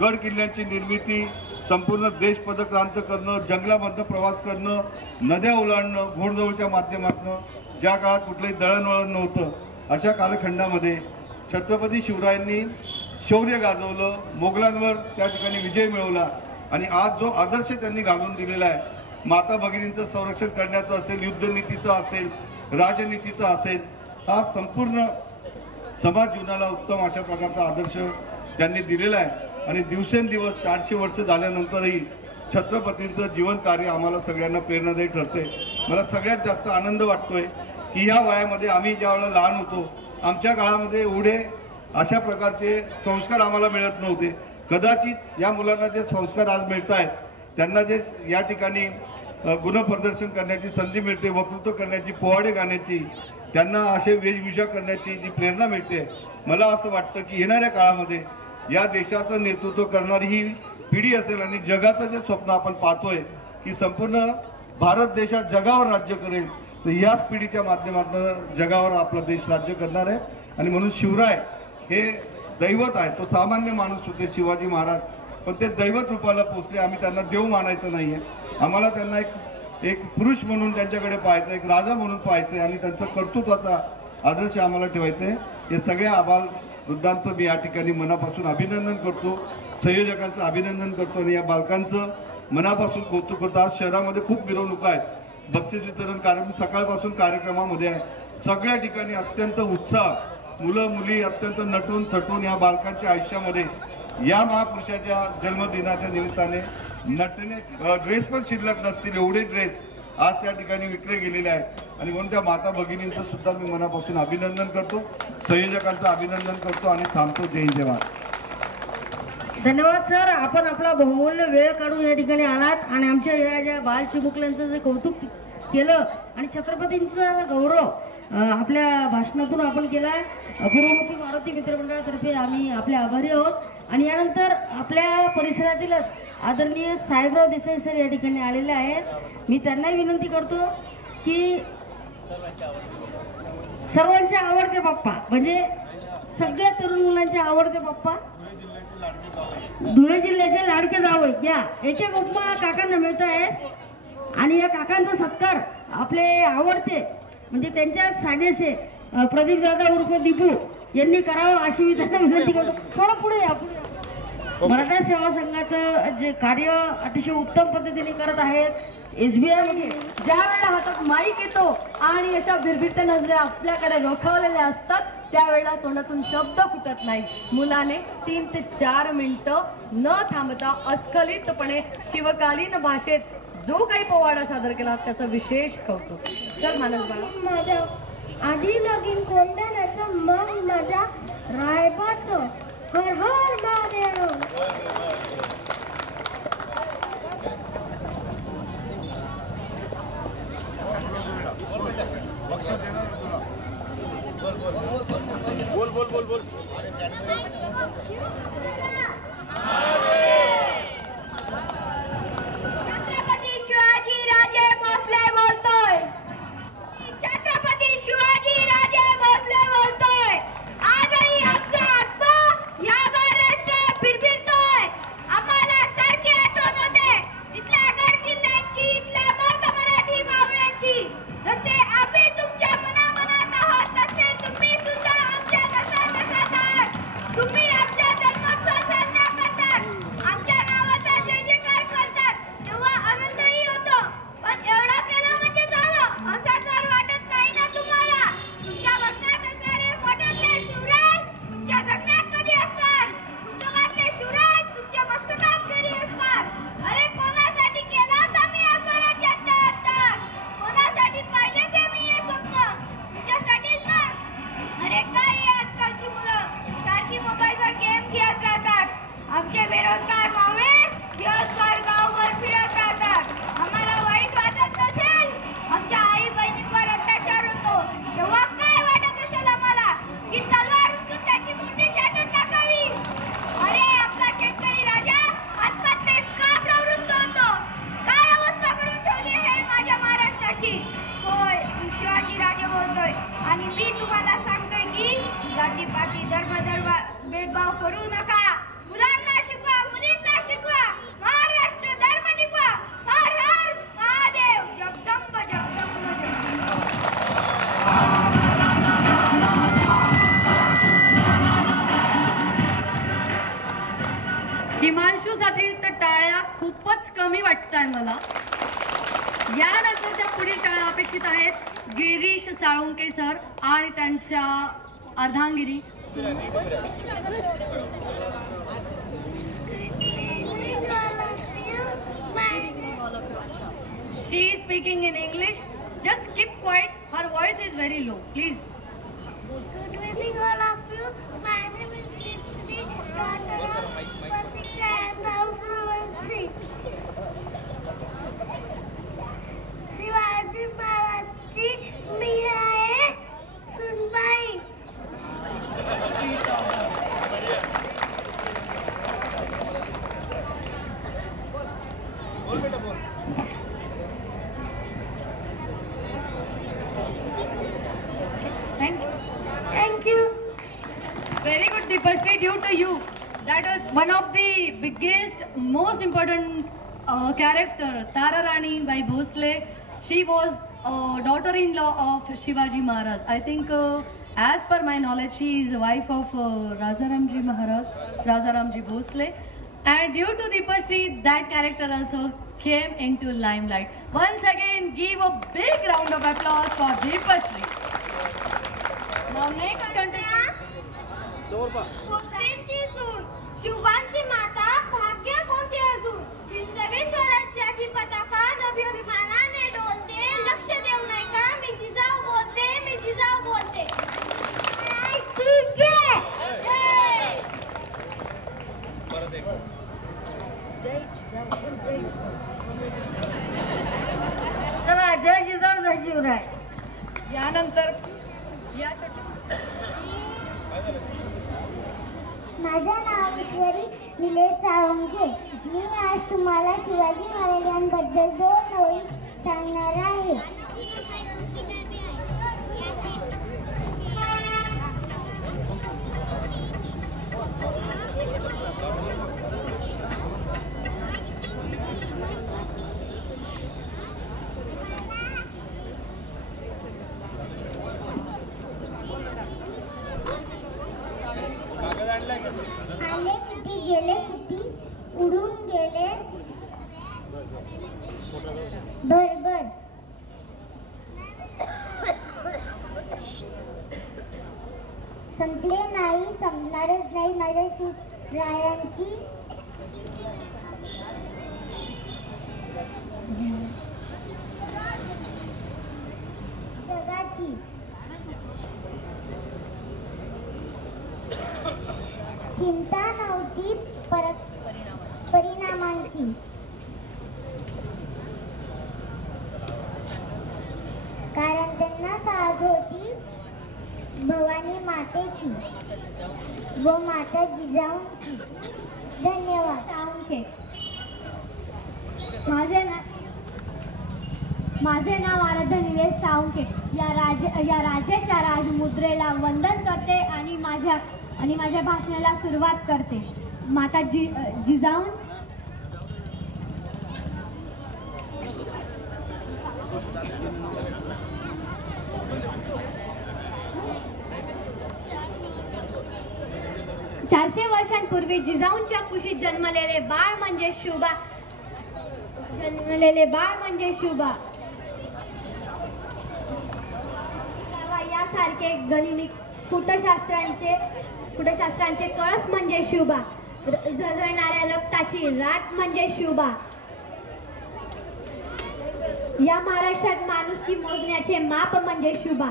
गड किल्ल्यांची निर्मिती, संपूर्ण देश पदक्रांत करणं, जंगलामधनं प्रवास करणं, नद्या ओलांडणं, घोडदौडच्या माध्यमातून, ज्या काळात कुठलंही दळणवळण नव्हतं, अशा कालखंडामध्ये छत्रपती शिवरायांनी शौर्य गाजवलं, मोगलांवर त्या ठिकाणी विजय मिळवला. आणि आज जो आदर्श त्यांनी घालून दिलेला आहे, माता भगिनींचं संरक्षण करण्याचं असेल, युद्धनीतीचं असेल, राजनीतीचं असेल, हा संपूर्ण समाज जीवनाला उत्तम अशा प्रकारचा आदर्श त्यांनी दिलेला आहे. आणि दिवसेंदिवस 400 वर्ष झाल्यानंतरही छत्रपतींचं जीवन कार्य आम्हाला सगळ्यांना प्रेरणादायी ठरते. मला सगळ्यात जास्त आनंद वाटतोय की या वयामध्ये आम्ही ज्यावेळेला लहान होतो, आमच्या काळामध्ये एवढे अशा प्रकारचे संस्कार आम्हाला मिळत नव्हते. कदाचित या मुलांना जे संस्कार आज मिळत आहेत, त्यांना जे या ठिकाणी गुणप्रदर्शन करण्याची संधी मिळते, वक्तृत्व करण्याची, पोवाडे गाण्याची, त्यांना असे वेशभूषा करण्याची जी प्रेरणा मिळते, मला असं वाटतं की येणाऱ्या काळामध्ये या देशाचं नेतृत्व करणारी ही पिढी असेल. आणि जगाचं जे स्वप्न आपण पाहतोय की संपूर्ण भारत देशात जगावर राज्य करेल, तर याच पिढीच्या माध्यमातून जगावर आपला देश राज्य करणार आहे. आणि म्हणून शिवराय हे दैवत आहे. तो सामान्य माणूस होते शिवाजी महाराज, पण ते दैवत रूपाला पोचले. आम्ही त्यांना देव मानायचं नाही आहे, आम्हाला त्यांना एक पुरुष म्हणून त्यांच्याकडे पाहायचं, एक राजा म्हणून पाहायचं आहे आणि त्यांचा कर्तृत्वाचा आदर्श आम्हाला ठेवायचं आहे. हे सगळ्या आबाल वृद्धांचं मी या ठिकाणी मनापासून अभिनंदन करतो, संयोजकांचं अभिनंदन करतो आणि या बालकांचं मनापासून कौतुक करतो. आज शहरामध्ये खूप मिरवणुका आहेत, बक्षीस वितरण कार्यक्रम सकाळपासून कार्यक्रमामध्ये आहे. सगळ्या ठिकाणी अत्यंत उत्साह, मुलं मुली अत्यंत नटून थटून या बालकांच्या आयुष्यामध्ये या महापुरुषाच्या जन्मदिनाच्या निमित्ताने नटणे, ड्रेस पण शिल्लक नसतील एवढे ड्रेस आज त्या ठिकाणी विकले गेलेले आहेत. आणि म्हणून त्या माता भगिनींचं सुद्धा मी मनापासून अभिनंदन करतो, संयोजकांचं अभिनंदन करतो आणि थांबतो. जय हिंद, जय महाराष्ट्र. धन्यवाद सर, आपण आपला बहुमूल्य वेळ काढून या ठिकाणी आलात आणि आमच्या या ज्या बाल चिमुकल्यांचं जे कौतुक केलं आणि छत्रपतींचा गौरव आपल्या भाषणातून आपण केला. पूर्वमुखी मारुती मित्रमंडळातर्फे आम्ही आपले आभारी आहोत. आणि यानंतर आपल्या परिसरातीलच आदरणीय साहेबराव देसाई सर या ठिकाणी आलेले आहेत. मी त्यांनाही विनंती करतो की सर्वांचे आवडते बाप्पा, म्हणजे सगळ्या तरुण मुलांचे आवडते बाप्पा, धुळे जिल्ह्याचे लाडके जावई, या एक उपमा काकांना मिळत आहेत. आणि या काकांचा सत्कार आपले आवडते म्हणजे त्यांच्या साजेसे प्रदीप दादा उर्फ दीपू यांनी करावं अशी मी त्यांना विनंती करतो. थोडं पुढे या, मराठा सेवा संघाचं जे कार्य अतिशय उत्तम पद्धतीने करत आहेत. SBI मध्ये ज्या वेळेला हातात माईक येतो आणि याच्या भिरभिरत्या नजरे आपल्याकडे रोखवलेल्या असतात, त्यावेळेला तोंडातून शब्द फुटत नाही. मुलाने 3 ते 4 मिनिटं न थांबता अस्खलितपणे शिवकालीन भाषेत जो काही पोवाडा सादर केला त्याचं विशेष कौतुक. चल मानस बाळा. आधी लगीन कोंढाण्याचं मग माझ्या रायबाचं. हर हर महादेव. छत्रपती शिवाजी राजे भोसले बोलतोय. छत्रपती शिवाजी राजे भोसले बोलतोय. आजही आमचा आत्मा या महाराष्ट्रात फिरफिरतोय. आम्हाला सारखे आठवण होते इथल्या गड किल्ल्यांची, इथल्या मर्द मराठी मावळ्यांची. जसे आम्ही तुमच्या मनामनात आहात तसे तुम्ही सुद्धा आमच्या नसात आहात. तुम्ही आमच्या जन्मोत्सव साजरा करतात, आमच्या नावाचा जय जयकार करतात, तेव्हा आनंदही होतो. पण एवढा केलं म्हणजे झालं असं तर वाटत नाही ना तुम्हाला? तुमच्या बघण्यात असणारे फोटोतले शिवराय तुमच्या जगण्यात कधी असणार? पुस्तकातले शिवराय तुमच्या मस्तकात कधी असणार? अरे कोणासाठी केला होता मी या स्वराज्यात तयार? कोणासाठी पाहिले ते मी हे स्वप्न? तुमच्यासाठीच ना. अरे काय ही आजकालची मुलं सारखी मोबाईलवर गेम खेळत राहतात. आमचे बेरोजगार मावळे दिवसभर गावभर फिरत राहतात. आम्हाला वाईट वाटत नसेल, आमच्या आई बहिणींवर अत्याचार होतो, तेव्हा काय वाटत असेल आम्हाला की तलवार उचलून त्याची मुंडी छाटून टाकावी? अरे आपला शेतकरी राजा आत्महत्येस का प्रवृत्त होतो? काय अवस्था करून ठेवली आहे माझ्या महाराष्ट्राची? होय, मी शिवाजी राजे बोलतोय आणि मी तुम्हाला सांगतोय की जातीपाती धर्म भेदभाव करू नका. मुलांना शिकवा, मुलींना शिकवा, महाराष्ट्र धर्म टिकवा. हर हर महादेव. जगदंब जगदंब हिमांशूसाठी तर टाळ्या खूपच कमी वाटताय मला. यानंतरच्या पुढील टाळ्या अपेक्षित आहेत गिरीश साळुंके सर आणि त्यांच्या अर्धांगिनी. She is speaking in English. Just keep quiet. Her voice is very low. Please. Good evening, all of you. My name is Lipsri, daughter of Patricia and Naumansi. Shivaji महाराजची मी आहे सुनबाई. Thank you. Very good, Deepashri. Due to you, that was one of the biggest, most important character, Tara Rani Bai Bhosle. She was daughter-in-law of Shivaji Maharaj. I think, as per my knowledge, she is the wife of Rajaramji Maharaj, Rajaramji Bhosle. And due to Deepashri, that character also came into limelight. Once again, give a big round of applause for Deepashri. Now next contestant. भोसलेंची सून, शिवबांची माता, भाग्य कोणते अजून? हिंदवी स्वराज्याची पताका नभी अभिमानाने डोलते. लक्ष देऊ नाही का? मी जिजाऊ बोलते, मी जिजाऊ बोलते. ठीक आहे. जय जिजाऊ, जय जिजाऊ. चला, जय जिजाऊ, जय शिवराय. यानंतर या माझं नाव ईश्वरी निलेश साळुंके. मी आज तुम्हाला शिवाजी महाराजांबद्दल 2 ओळी सांगणार आहे. आले किती गेले किती उडून गेले बरोबर. संपले नाही, संपणारच नाही माझ्या शिवरायांची जगाची चिंता नव्हती परिणामांची, कारण त्यांना साथ होती भवानी मातेची व माता जिजाऊंची. धन्यवाद. माझे नाव आराध्य निलेश साळुंखे. या राजाच्या राजमुद्रेला वंदन करते आणि माझ्या भाषणाला सुरुवात करते. माता जिजाऊ 400 वर्षांपूर्वी जिजाऊंच्या कुशीत जन्मलेले बाळ म्हणजे शुभा. यासारखे गनिमी कुटशास्त्रांचे कळस म्हणजे शुभा. झळझळणाऱ्या रक्ताची राट म्हणजे शुभा. या महाराष्ट्रात माणुसकी मोजण्याचे माप म्हणजे शुभा.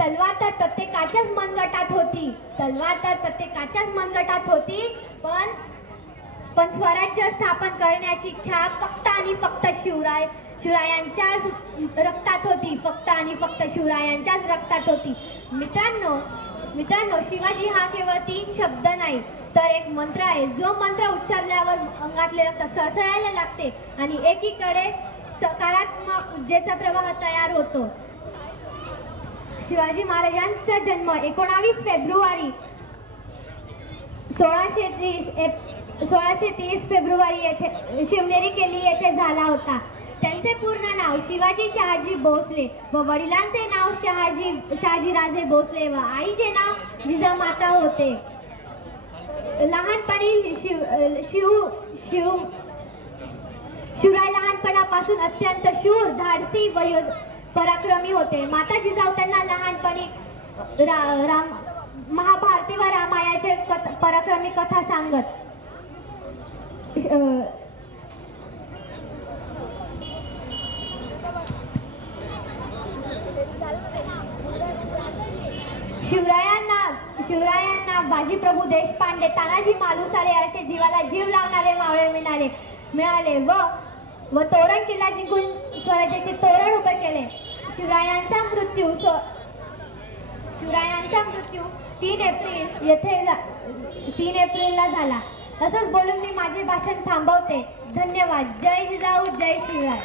तलवार तर प्रत्येकाच्याच मनगटात होती, पण स्वराज्य स्थापन करण्याची इच्छा फक्त आणि फक्त शिवरायांच्याच रक्तात होती. मित्रांनो, शिवाजी हा केवळ 3 शब्द नाही तर एक मंत्र आहे. जो मंत्र उच्चारल्यावर अंगातले रक्त सळसळायला लागते आणि एकीकडे सकारात्मक ऊर्जेचा प्रवाह तयार होतो. शिवाजी महाराजांचा जन्म 19 फेब्रुवारी 1630 फेब्रुवारी येथे शिवनेरी केली येथे झाला होता. त्यांचे पूर्ण नाव शिवाजी शहाजी भोसले व वडिलांचे नाव शहाजीराजे भोसले व आईचे नाव जिजामाता होते. लहानपणी शिवराय लहानपणापासून अत्यंत शूर, धाडसी व पराक्रमी होते. माता जिजाऊ त्यांना लहानपणी महाभारती व रामायणाचे पराक्रमी कथा सांगत. शिवरायांना बाजीप्रभू देशपांडे, तानाजी मालुसरे असे जीवाला जीव लावणारे मावळे मिळाले व तोरण किल्ला जिंकून स्वराज्याचे तोरण उभे केले. शिवरायांचा मृत्यू 3 एप्रिलला झाला. असंच बोलून मी माझे भाषण थांबवते. धन्यवाद. जय जिजाऊ, जय शिवराय.